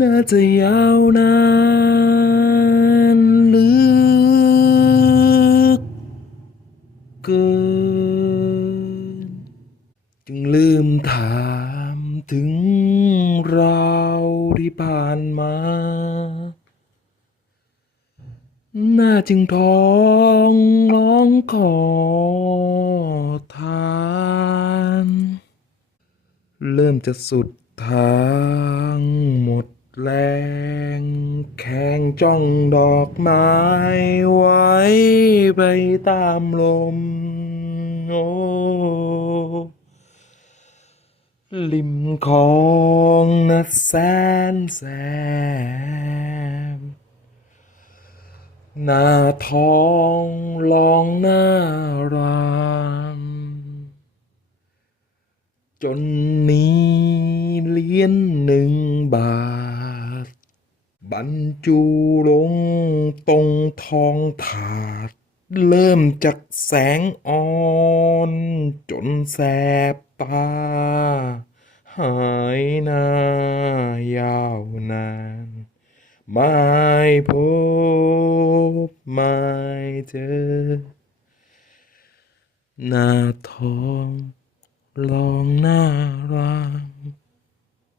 น่าจะยาวนานลึกเกิน จึงลืมถามถึงเราที่ผ่านมาน่าจึงท้องร้องขอทาน เริ่มจะสุดทาง แรงแข่งจ้องดอกไม้ไว้ไปตามลมโอ้ริมคลองนะแสนแสบหน้าท้องลองหน้ารามจนมีเหรียญหนึ่งบาท บรรจุลงตรงทองถาด เริ่มจากแสงอ่อน จนแสบตา หายหน้ายาวนาน ไม่พบไม่เจอ หน้าท้องลองหน้ารา